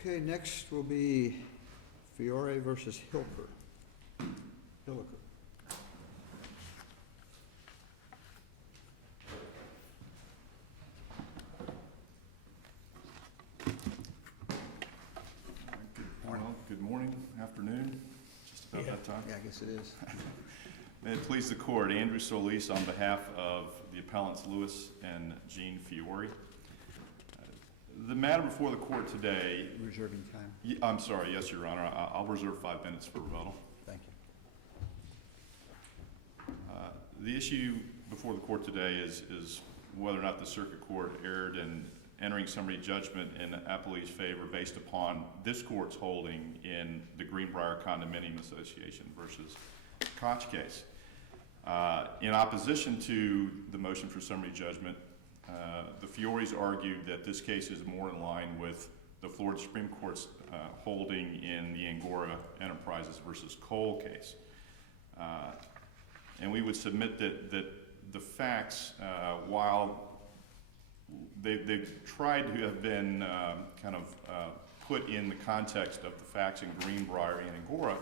Okay, next will be Fiori versus Hilker. Hilker. Good morning, afternoon, just about that time. Yeah, I guess it is. May it please the court, Andrew Solis on behalf of the appellants Louis and Jean Fiori. The matter before the court today... Reserving time. I'm sorry, yes, Your Honor. I'll reserve 5 minutes for rebuttal. Thank you. The issue before the court today is whether or not the circuit court erred in entering summary judgment in Appellee's favor based upon this court's holding in the Greenbrier Condominium Association versus Koch case. In opposition to the motion for summary judgment, the Fioris argued that this case is more in line with the Florida Supreme Court's holding in the Angora Enterprises versus Cole case. And we would submit that the facts, while they've tried to have been put in the context of the facts in Greenbrier and Angora,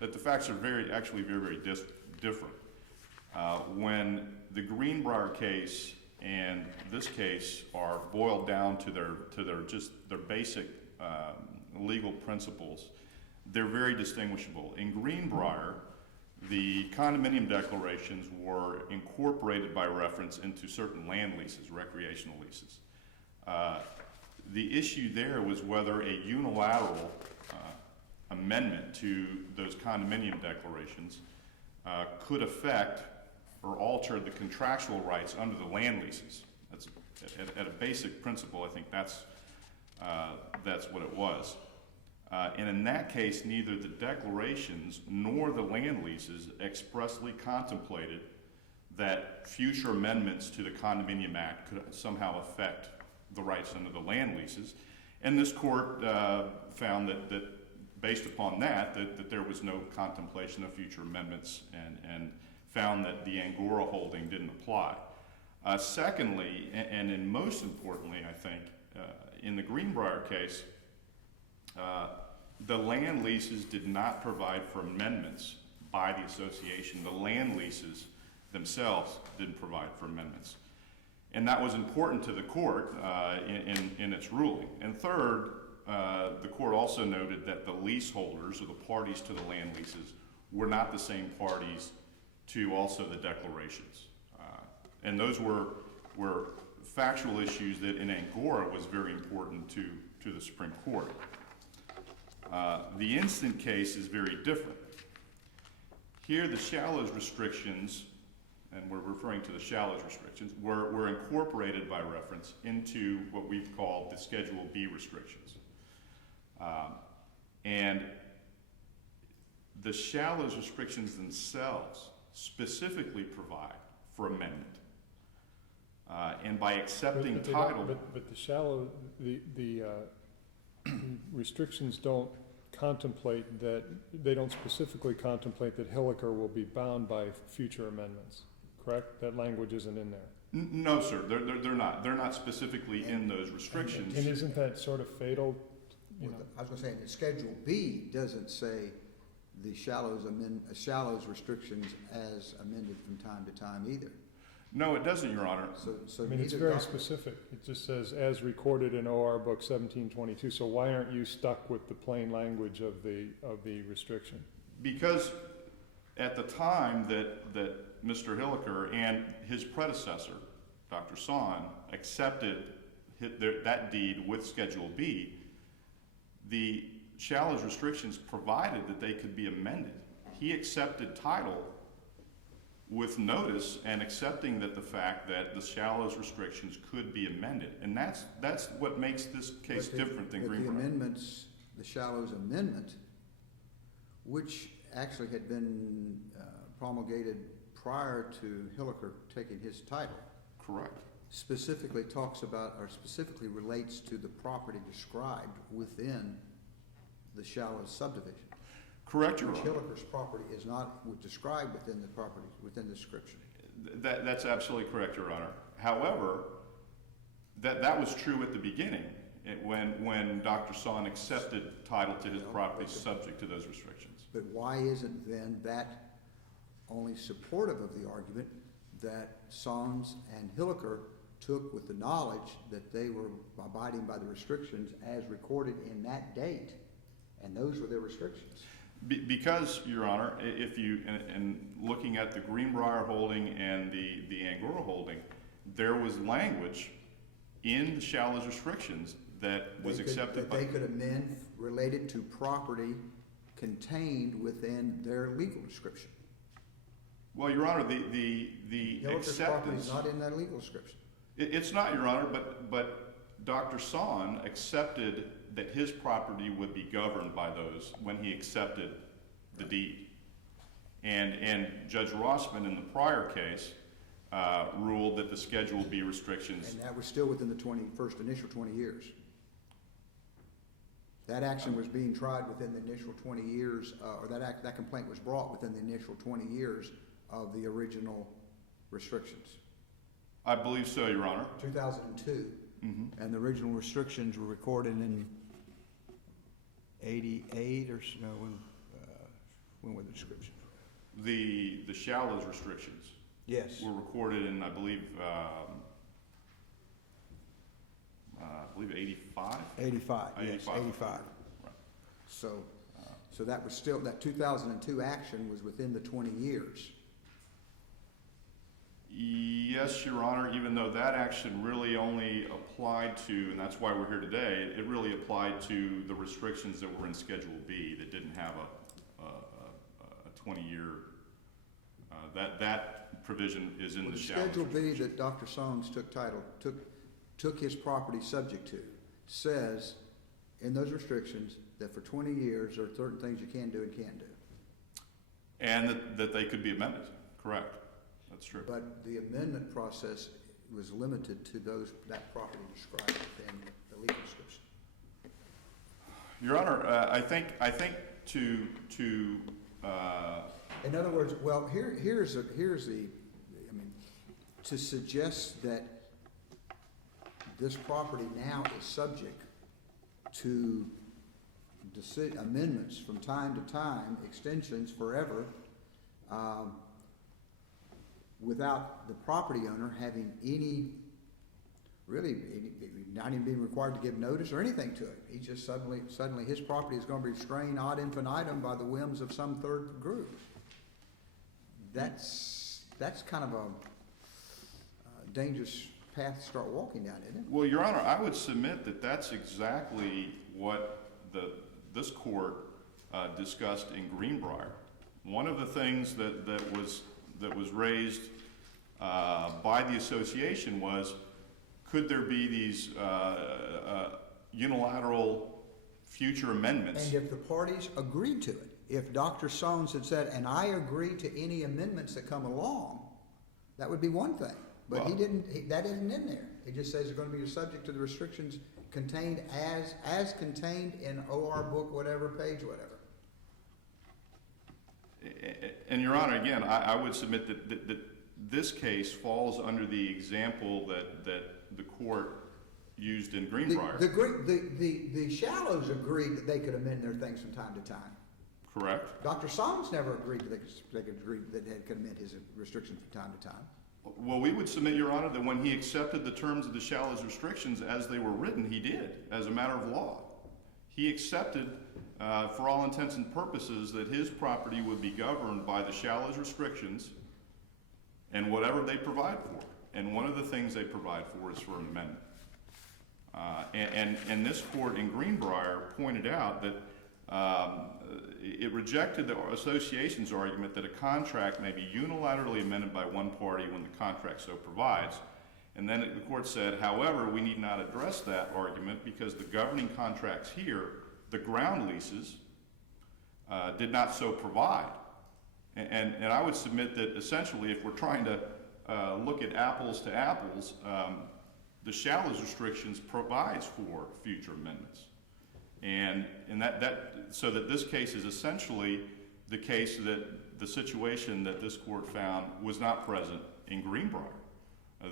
that the facts are actually very different. When the Greenbrier case and this case are boiled down to their basic legal principles, they're very distinguishable. In Greenbrier, the condominium declarations were incorporated by reference into certain land leases, recreational leases. The issue there was whether a unilateral amendment to those condominium declarations could affect or alter the contractual rights under the land leases. That's at a basic principle. I think that's what it was. And in that case, neither the declarations nor the land leases expressly contemplated that future amendments to the Condominium Act could somehow affect the rights under the land leases. And this court found that based upon that there was no contemplation of future amendments and found that the Angora holding didn't apply. Secondly, and most importantly, I think, in the Greenbrier case, the land leases did not provide for amendments by the association. The land leases themselves didn't provide for amendments. And that was important to the court in its ruling. And third, the court also noted that the leaseholders, or the parties to the land leases, were not the same parties to also the declarations. And those were factual issues that in Angora was very important to the Supreme Court. The instant case is very different. Here the shallows restrictions, and we're referring to the shallows restrictions, were incorporated by reference into what we've called the Schedule B restrictions. And the shallows restrictions themselves specifically provide for amendment. And by accepting title... But the shallow, the restrictions don't contemplate that, they don't specifically contemplate that Hilker will be bound by future amendments, correct? That language isn't in there. No, sir, they're not. They're not specifically in those restrictions. And isn't that sort of fatal? You know? I was going to say, the Schedule B doesn't say the shallows restrictions as amended from time to time either. No, it doesn't, Your Honor. So I mean, it's very specific. It just says, as recorded in OR Book 1722. So why aren't you stuck with the plain language of the restriction? Because at the time that Mr. Hilker and his predecessor, Dr. Son, accepted that deed with Schedule B, the shallows restrictions provided that they could be amended. He accepted title with notice and accepting that the fact that the shallows restrictions could be amended. And that's what makes this case different than Greenbrier. The amendments, the shallows amendment, which actually had been promulgated prior to Hilker taking his title. Correct. Specifically talks about, or specifically relates to the property described within the shallows subdivision. Correct, Your Honor. Hilker's property is not described within the property, within the description. That's absolutely correct, Your Honor. However, that was true at the beginning. when Dr. Son accepted title to his property subject to those restrictions. But why isn't then that only supportive of the argument that Sons and Hilliker took with the knowledge that they were abiding by the restrictions as recorded in that date, and those were their restrictions? Because, Your Honor, if you, and looking at the Greenbrier holding and the Angora holding, there was language in the Shallow's restrictions that was accepted by... That they could amend related to property contained within their legal description. Well, Your Honor, the Hilliker's property is not in that legal description. It's not, Your Honor, but Dr. Son accepted that his property would be governed by those when he accepted the deed. And Judge Rossman in the prior case ruled that the Schedule B restrictions... And that was still within the first initial 20 years. That action was being tried within the initial 20 years, or that complaint was brought within the initial 20 years of the original restrictions. I believe so, Your Honor. 2002. Mm-hmm. And the original restrictions were recorded in 88 or so. When were the descriptions? The Shallow's restrictions. Yes. Were recorded in, I believe 85? 85, yes, 85. 85. Right. So that was still, that 2002 action was within the 20 years. Yes, Your Honor, even though that action really only applied to, and that's why we're here today, it really applied to the restrictions that were in Schedule B that didn't have a 20-year, that provision is in the Shallow's Schedule B that Dr. Songs took his property subject to says in those restrictions that for 20 years there are certain things you can do and can't do. And that they could be amended, correct. That's true. But the amendment process was limited to that property described within the legal description. Your Honor, I think to in other words, well, here's the, I mean, to suggest that this property now is subject to amendments from time to time, extensions forever, without the property owner having not even being required to give notice or anything to it. He just suddenly his property is going to be restrained ad infinitum by the whims of some third group. That's kind of a dangerous path to start walking down, isn't it? Well, Your Honor, I would submit that that's exactly what this court discussed in Greenbrier. One of the things that was raised by the association was, could there be these unilateral future amendments? And if the parties agreed to it, if Dr. Sones had said, and I agree to any amendments that come along, that would be one thing. But well, that isn't in there. It just says they're going to be subject to the restrictions contained as contained in OR book, whatever, page, whatever. And Your Honor, again, I would submit that this case falls under the example that the court used in Greenbrier. The Shallows agreed that they could amend their things from time to time. Correct. Dr. Sones never agreed that they could amend his restrictions from time to time. Well, we would submit, Your Honor, that when he accepted the terms of the Shallows restrictions as they were written, he did, as a matter of law. He accepted, for all intents and purposes, that his property would be governed by the Shallows restrictions and whatever they provide for. And one of the things they provide for is for an amendment. And this court in Greenbrier pointed out that it rejected the association's argument that a contract may be unilaterally amended by one party when the contract so provides. And then the court said, however, we need not address that argument because the governing contracts here, the ground leases, did not so provide. And I would submit that essentially if we're trying to look at apples to apples, the Shallows restrictions provides for future amendments. And so that this case is essentially the case that the situation that this court found was not present in Greenbrier.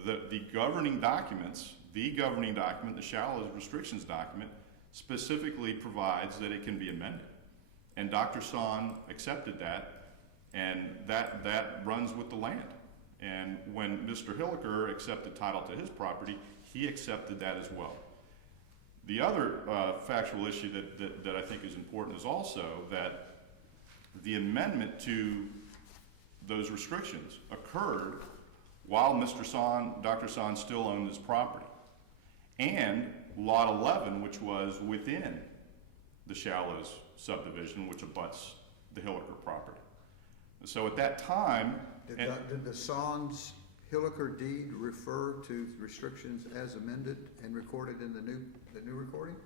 The governing documents, the governing document, the shall restrictions document, specifically provides that it can be amended. And Dr. Son accepted that, and that runs with the land. And when Mr. Hilliker accepted title to his property, he accepted that as well. The other factual issue that I think is important is also that the amendment to those restrictions occurred while Dr. Son still owned his property. And Lot 11, which was within the Shallows subdivision, which abuts the Hilliker property. So at that time... Did the Son's Hilliker deed refer to restrictions as amended and recorded in the new recording?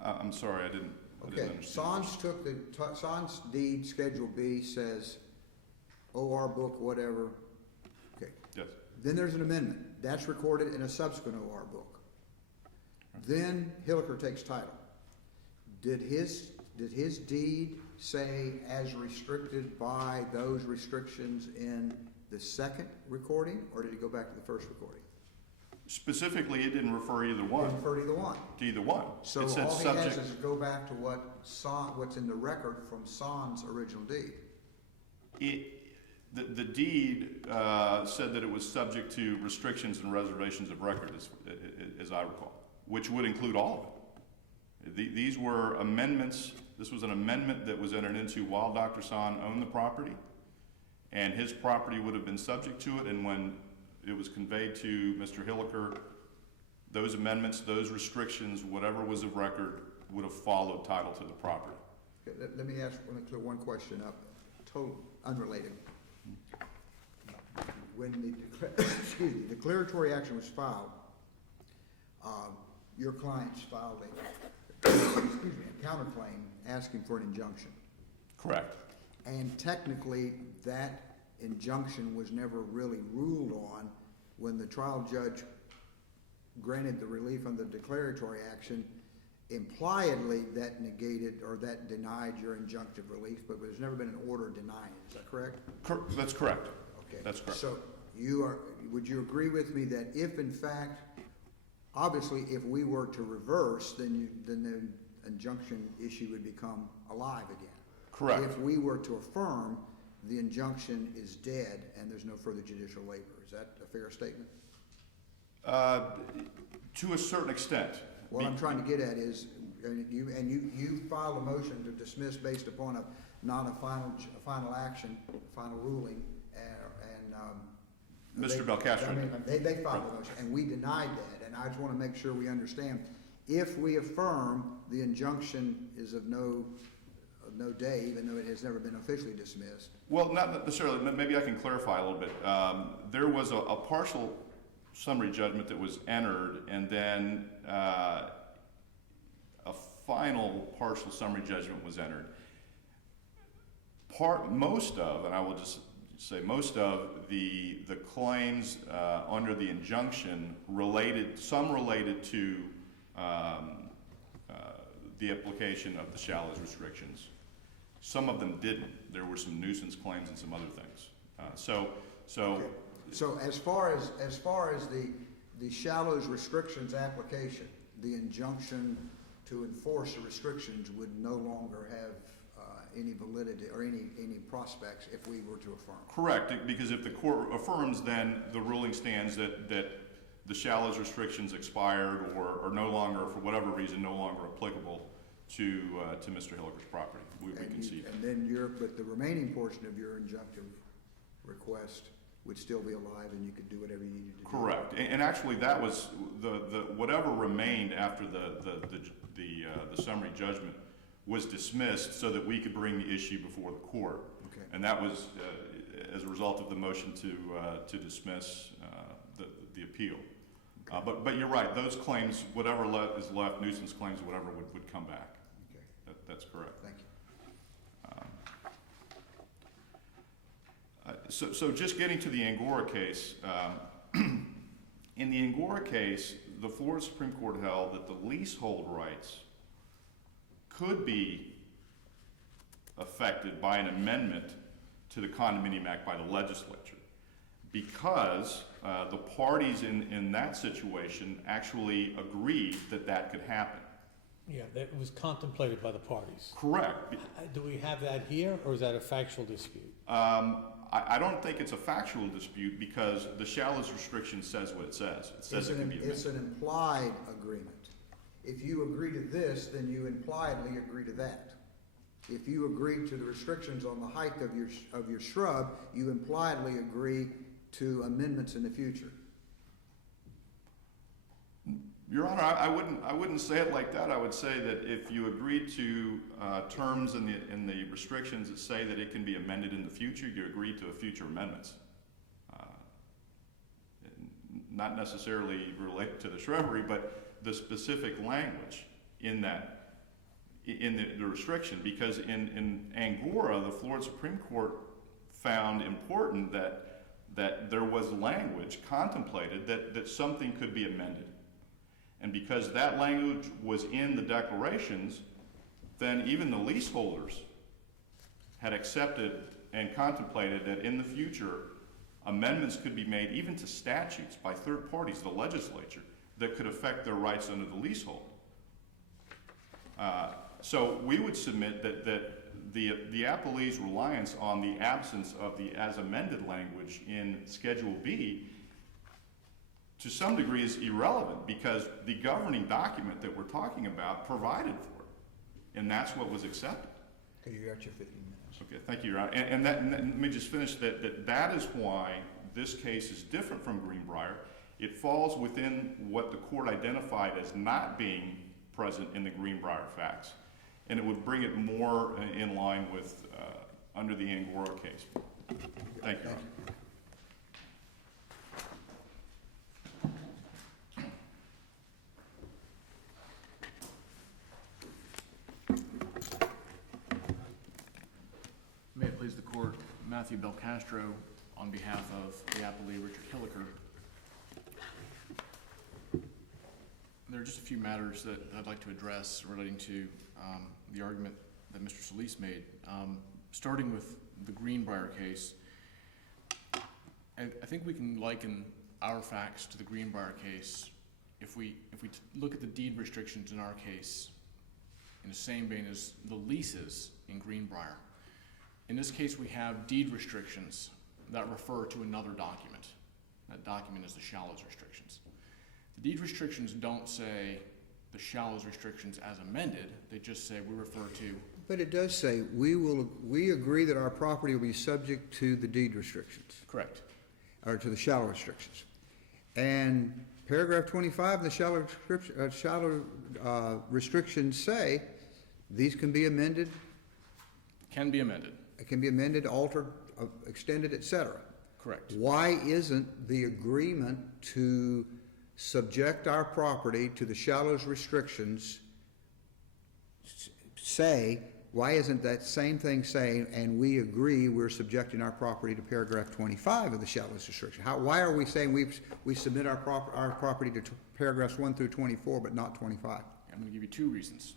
I'm sorry, I didn't understand. Son's deed, Schedule B, says OR book, whatever. Okay. Yes. Then there's an amendment. That's recorded in a subsequent OR book. Then Hilliker takes title. Did his deed say as restricted by those restrictions in the second recording, or did he go back to the first recording? Specifically, it didn't refer either one. It referred to either one. To either one. So it said all he subject. has is to go back to what's in the record from Son's original deed. The deed said that it was subject to restrictions and reservations of record, as I recall, which would include all of it. These were amendments. This was an amendment that was entered into while Dr. Son owned the property, and his property would have been subject to it, and when it was conveyed to Mr. Hilliker, those amendments, those restrictions, whatever was of record, would have followed title to the property. Okay, let me clear one question up, total unrelated. When the declaratory action was filed, your clients filed a counterclaim asking for an injunction. Correct. And technically, that injunction was never really ruled on when the trial judge granted the relief on the declaratory action. Impliedly, that negated or that denied your injunctive relief, but there's never been an order denying it. Is that correct? That's correct. Okay. That's correct. So would you agree with me that if in fact, obviously, if we were to reverse, then the injunction issue would become alive again? Correct. If we were to affirm, the injunction is dead and there's no further judicial labor. Is that a fair statement? To a certain extent. What I'm trying to get at is, you filed a motion to dismiss based upon a final action, final ruling, Mr. Belcastro. They filed a motion, and we denied that, and I just want to make sure we understand. If we affirm, the injunction is of no day, even though it has never been officially dismissed. Well, not necessarily. Maybe I can clarify a little bit. There was a partial summary judgment that was entered, and then a final partial summary judgment was entered. Most of, and I will just say most of the claims under the injunction related to the application of the Shallows restrictions. Some of them didn't. There were some nuisance claims and some other things. Okay. So as far as the Shallows restrictions application, the injunction to enforce the restrictions would no longer have any validity or any prospects if we were to affirm. Correct, because if the court affirms, then the ruling stands that the Shallows restrictions expired or are no longer, for whatever reason, no longer applicable to Mr. Hilliker's property. We concede. And then but the remaining portion of your injunctive request would still be alive, and you could do whatever you needed to do. Correct, and actually that was the whatever remained after the summary judgment was dismissed so that we could bring the issue before the court. Okay. And that was as a result of the motion to dismiss the appeal. Okay. But you're right, those claims, whatever is left, nuisance claims, whatever, would come back. Okay. That's correct. Thank you. So just getting to the Angora case, in the Angora case, the Florida Supreme Court held that the leasehold rights could be affected by an amendment to the Condominium Act by the legislature. because the parties in that situation actually agreed that that could happen. Yeah, that was contemplated by the parties. Correct. Do we have that here, or is that a factual dispute? I don't think it's a factual dispute because the shallows restriction says what it says. It says it can be amended. It's an implied agreement. If you agree to this, then you impliedly agree to that. If you agree to the restrictions on the height of your shrub, you impliedly agree to amendments in the future. Your Honor, I wouldn't say it like that. I would say that if you agree to terms in the restrictions that say that it can be amended in the future, you agree to future amendments. Not necessarily related to the shrubbery, but the specific language in the restriction, because in Angora, the Florida Supreme Court found important that there was language contemplated that something could be amended. And because that language was in the declarations, then even the leaseholders had accepted and contemplated that in the future, amendments could be made even to statutes by third parties, the legislature, that could affect their rights under the leasehold. So we would submit that the appellee's reliance on the absence of the as amended language in Schedule B to some degree is irrelevant because the governing document that we're talking about provided for it, and that's what was accepted. Okay, you got your 15 minutes. Okay, thank you, Your Honor. And let me just finish that is why this case is different from Greenbrier. It falls within what the court identified as not being present in the Greenbrier facts, and it would bring it more in line with under the Angora case. Thank you, Your Honor. May it please the court, Matthew Belcastro on behalf of the appellee Richard Hilliker. There are just a few matters that I'd like to address relating to the argument that Mr. Siss made. Starting with the Greenbrier case, I think we can liken our facts to the Greenbrier case if we look at the deed restrictions in our case in the same vein as the leases in Greenbrier. In this case, we have deed restrictions that refer to another document. That document is the shallows restrictions. The deed restrictions don't say the shallows restrictions as amended. They just say we refer to. But it does say we agree that our property will be subject to the deed restrictions. Correct. Or to the shallow restrictions. And paragraph 25 of the shallow restrictions say these can be amended. Can be amended. It can be amended, altered, extended, etc. Correct. Why isn't the agreement to subject our property to the shallows restrictions why isn't that same thing saying, and we agree we're subjecting our property to paragraph 25 of the shallows restriction? Why are we saying we submit our property to paragraphs 1 through 24 but not 25? I'm going to give you two reasons.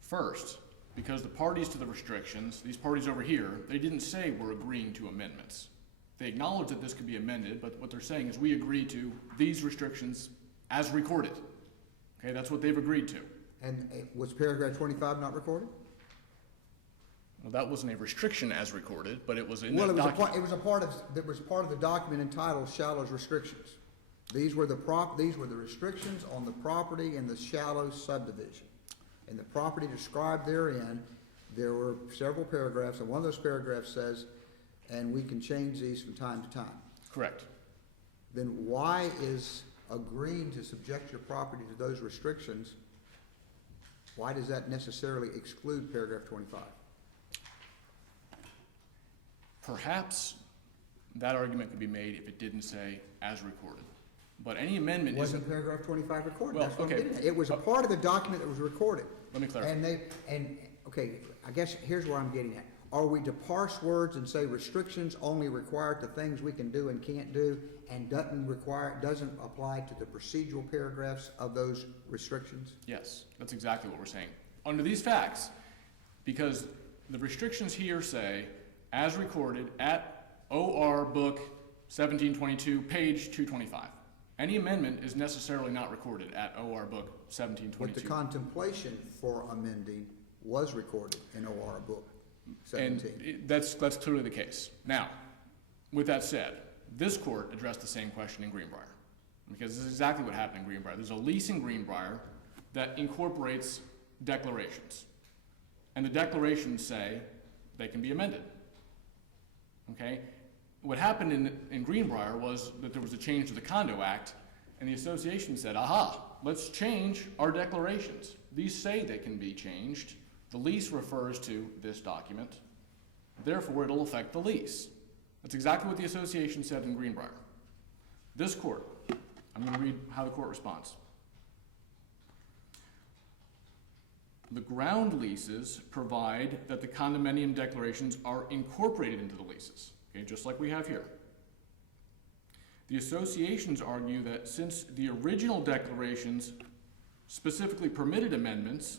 First, because the parties to the restrictions, these parties over here, they didn't say we're agreeing to amendments. They acknowledge that this could be amended, but what they're saying is we agree to these restrictions as recorded. Okay, that's what they've agreed to. And was paragraph 25 not recorded? Well, that wasn't a restriction as recorded, but it was in that document. Well, it was part of the document entitled shallows restrictions. These were the restrictions on the property in the shallows subdivision. In the property described therein, there were several paragraphs, and one of those paragraphs says, and we can change these from time to time. Correct. Then why is agreeing to subject your property to those restrictions, why does that necessarily exclude paragraph 25? Perhaps that argument could be made if it didn't say as recorded. But any amendment Wasn't paragraph 25 recorded? Well, That's what I'm okay. getting at. It was a part of the document that was recorded. Let me clarify. Okay, I guess here's where I'm getting at. Are we to parse words and say restrictions only require to things we can do and can't do, and doesn't apply to the procedural paragraphs of those restrictions? Yes, that's exactly what we're saying. Under these facts, because the restrictions here say, as recorded at OR book 1722, page 225. Any amendment is necessarily not recorded at OR book But 1722. the contemplation for amending was recorded in OR book And 17. that's clearly the case. Now, with that said, this court addressed the same question in Greenbrier, because this is exactly what happened in Greenbrier. There's a lease in Greenbrier that incorporates declarations, and the declarations say they can be amended. Okay? What happened in Greenbrier was that there was a change to the Condo Act, and the association said, aha, let's change our declarations. These say they can be changed. The lease refers to this document. Therefore, it'll affect the lease. That's exactly what the association said in Greenbrier. This court, I'm going to read how the court responds. The ground leases provide that the condominium declarations are incorporated into the leases, okay, just like we have here. The associations argue that since the original declarations specifically permitted amendments,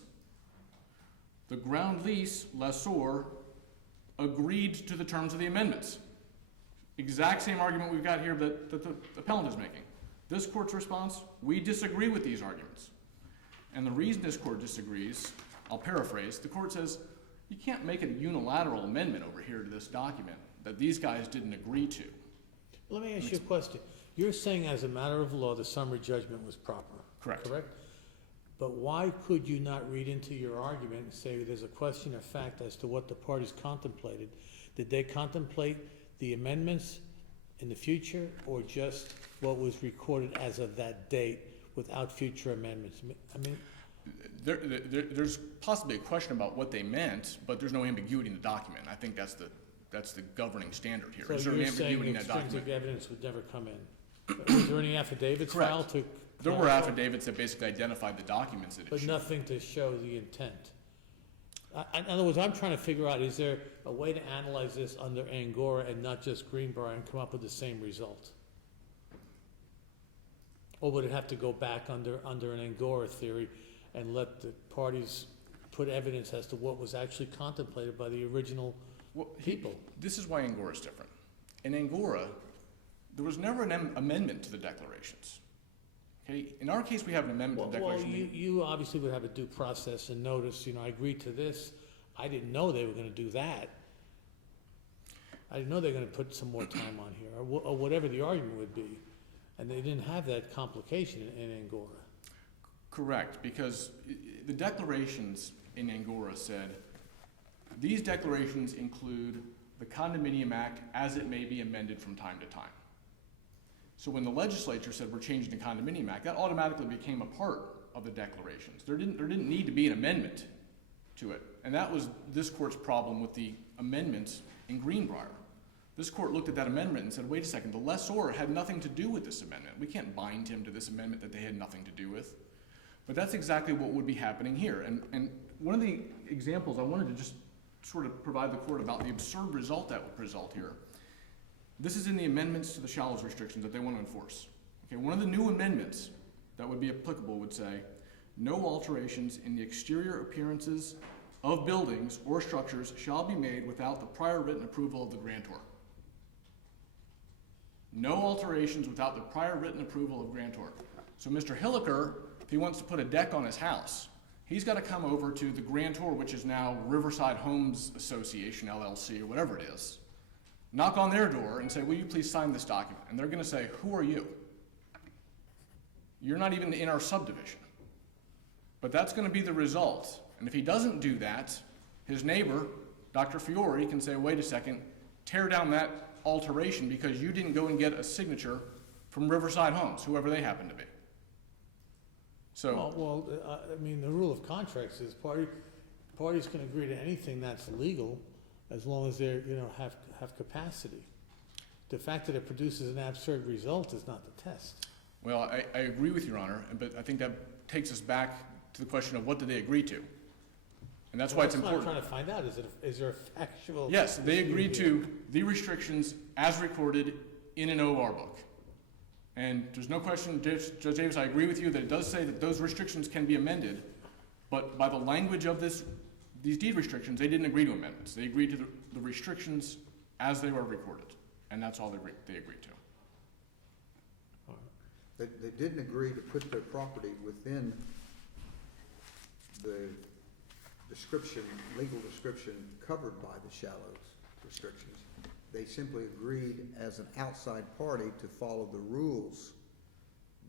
the ground lease lessor agreed to the terms of the amendments. Exact same argument we've got here that the appellant is making. This court's response, we disagree with these arguments. And the reason this court disagrees, I'll paraphrase, the court says, you can't make a unilateral amendment over here to this document that these guys didn't agree to. Let me ask you a question. You're saying as a matter of law, the summary judgment was proper? Correct. Correct? But why could you not read into your argument and say there's a question of fact as to what the parties contemplated? Did they contemplate the amendments in the future, or just what was recorded as of that date without future amendments? I mean, There's possibly a question about what they meant, but there's no ambiguity in the document. I think that's the governing standard here. so Is there an you're saying ambiguity in that extrinsic document? evidence would never come in? Was there any affidavits Correct. filed to? There were affidavits that basically identified the documents that it But showed. nothing to show the intent. In other words, I'm trying to figure out, is there a way to analyze this under Angora and not just Greenbrier and come up with the same result? Or would it have to go back under an Angora theory and let the parties put evidence as to what was actually contemplated by the original Well, people? This is why Angora is different. In Angora, there was never an amendment to the declarations. Okay, in our case, we have an amendment to the Well, declaration. you obviously would have a due process and notice, I agreed to this. I didn't know they were gonna do that. I didn't know they were gonna put some more time on here, or whatever the argument would be. And they didn't have that complication in Angora. Correct, because the declarations in Angora said, these declarations include the Condominium Act as it may be amended from time to time. So when the legislature said we're changing the Condominium Act, that automatically became a part of the declarations. There didn't need to be an amendment to it. And that was this court's problem with the amendments in Greenbrier. This court looked at that amendment and said, wait a second, the lessor had nothing to do with this amendment. We can't bind him to this amendment that they had nothing to do with. But that's exactly what would be happening here. And one of the examples I wanted to just sort of provide the court about the absurd result that would result here. This is in the amendments to the shallows restrictions that they want to enforce. Okay, one of the new amendments that would be applicable would say, no alterations in the exterior appearances of buildings or structures shall be made without the prior written approval of the grantor. No alterations without the prior written approval of grantor. So Mr. Hiler, if he wants to put a deck on his house, he's got to come over to the grantor, which is now Riverside Homes Association, LLC, or whatever it is, knock on their door and say, will you please sign this document? And they're going to say, who are you? You're not even in our subdivision. But that's going to be the result. And if he doesn't do that, his neighbor, Dr. Fiori, can say, wait a second, tear down that alteration because you didn't go and get a signature from Riverside Homes, whoever they happen to be. So, I mean, the rule of contracts is parties can agree to anything that's legal as long as they're, have capacity. The fact that it produces an absurd result is not the test. well, I agree with Your Honor, but I think that takes us back to the question of what did they agree to? And that's why it's important. What I'm trying to find out, is there a factual? Yes, they dispute agreed here? to the restrictions as recorded in an OR book. And there's no question, Judge Davis, I agree with you that it does say that those restrictions can be amended, but by the language of these deed restrictions, they didn't agree to amendments. They agreed to the restrictions as they were recorded, and that's all they agreed to. They didn't agree to put their property within the description, legal description covered by the shallows restrictions. They simply agreed as an outside party to follow the rules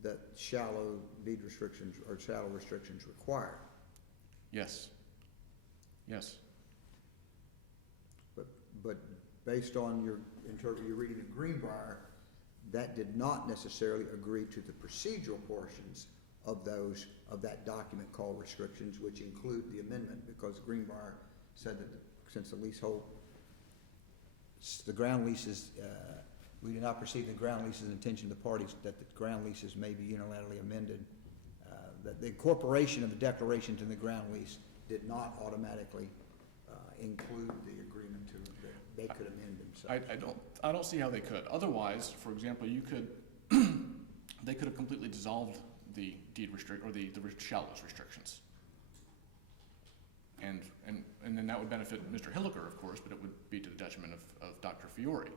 that shallow deed restrictions or shallow restrictions require. Yes. Yes. But based on your reading of Greenbrier, that did not necessarily agree to the procedural portions of that document called restrictions, which include the amendment, because Greenbrier said that since the leasehold, the ground leases, we do not perceive the ground leases intention of the parties that the ground leases may be unilaterally amended. That the incorporation of the declarations in the ground lease did not automatically include the agreement to that they could amend themselves. I don't see how they could. Otherwise, for example, they could have completely dissolved the deed or the shallows restrictions. And then that would benefit Mr. Hilliker, of course, but it would be to the detriment of Dr. Fiori.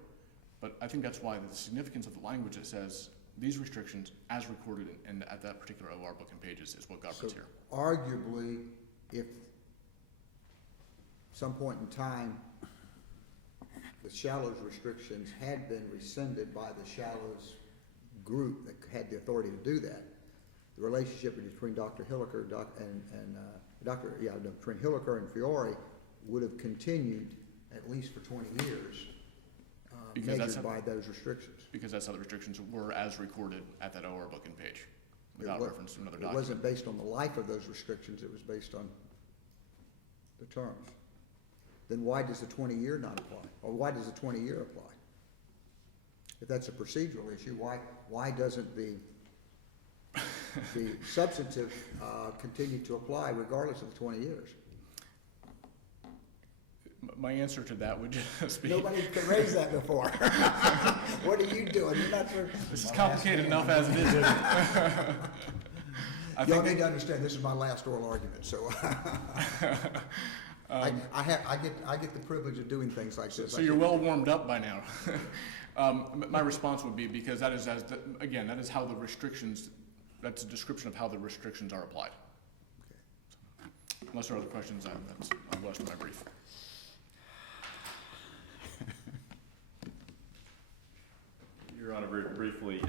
But I think that's why the significance of the language that says these restrictions, as recorded at that particular OR book and pages, is what governs here. Arguably, if some point in time the shallows restrictions had been rescinded by the shallows group that had the authority to do that, the relationship between Dr. Hilliker between Hilliker and Fiori would have continued at least for 20 years, measured by those restrictions. Because that's how the restrictions were as recorded at that OR book and page, without reference to another document. It wasn't based on the life of those restrictions, it was based on the terms. Then why does the 20-year not apply? Or why does the 20-year apply? If that's a procedural issue, why doesn't the substantive continue to apply regardless of the 20 years? My answer to that would just be... Nobody could raise that before. What are you doing? You're not sure. This is complicated enough as it is. Y'all need to understand, this is my last oral argument, so I get the privilege of doing things like this. So you're well warmed up by now. My response would be, because that is that is how the restrictions, that's a description of how the restrictions are applied. Okay. Unless there are other questions, I'm blessed with my brief. Your Honor, very briefly,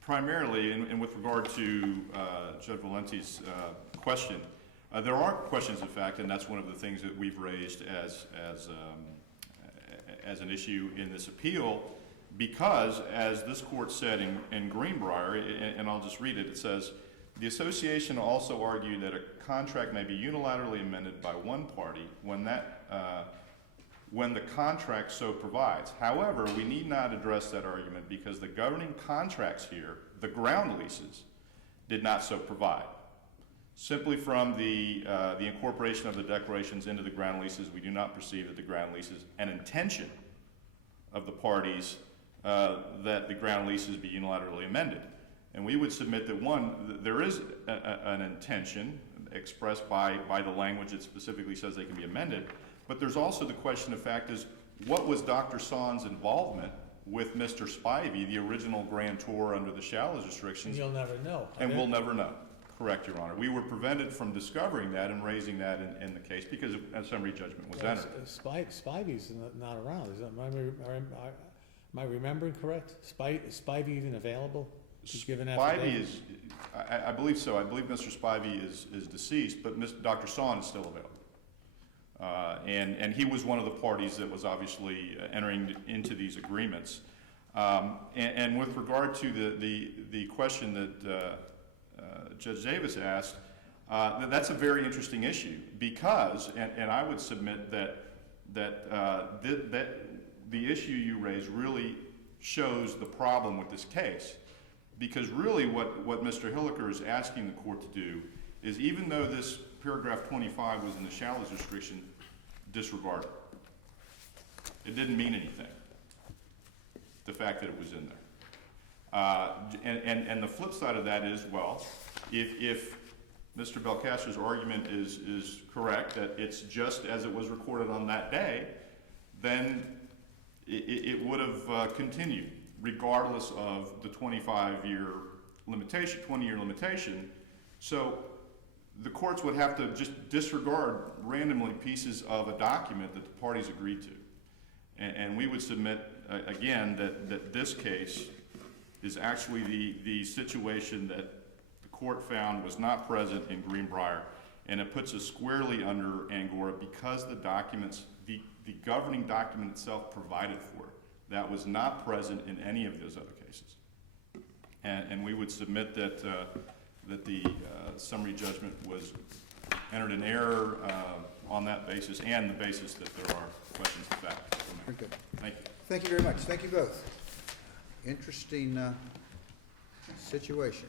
primarily, and with regard to Judge Valenti's question, there are questions of fact, and that's one of the things that we've raised as an issue in this appeal, because, as this court said in Greenbrier, and I'll just read it, it says, the association also argued that a contract may be unilaterally amended by one party when the contract so provides. However, we need not address that argument because the governing contracts here, the ground leases, did not so provide. Simply from the incorporation of the declarations into the ground leases, we do not perceive that the ground leases an intention of the parties that the ground leases be unilaterally amended. And we would submit that, one, there is an intention expressed by the language that specifically says they can be amended, but there's also the question of fact is, what was Dr. Son's involvement with Mr. Spivey, the original grantor under the shallows restrictions? You'll never know. And we'll never know. Correct, Your Honor. We were prevented from discovering that and raising that in the case because a summary judgment was entered. Spivey's not around. Am I remembering correct? Spivey even available? Spivey is, I believe so. I believe Mr. Spivey is deceased, but Dr. Son is still available. And he was one of the parties that was obviously entering into these agreements. And with regard to the question that Judge Davis asked, that's a very interesting issue because, and I would submit that the issue you raised really shows the problem with this case. Because really what Mr. Hilliker is asking the court to do is, even though this paragraph 25 was in the shallows restriction, disregard it. It didn't mean anything, the fact that it was in there. And the flip side of that is, well, if Mr. Belcastro's argument is correct, that it's just as it was recorded on that day, then it would have continued regardless of the 25-year limitation, 20-year limitation. So the courts would have to just disregard randomly pieces of a document that the parties agreed to. And we would submit, again, that this case is actually the situation that the court found was not present in Greenbrier, and it puts us squarely under Angora because the documents, the governing document itself provided for it. That was not present in any of those other cases. And we would submit that, that the summary judgment was entered in error on that basis and the basis that there are questions of fact. Very good. Thank you. Thank you very much. Thank you both. Interesting situation.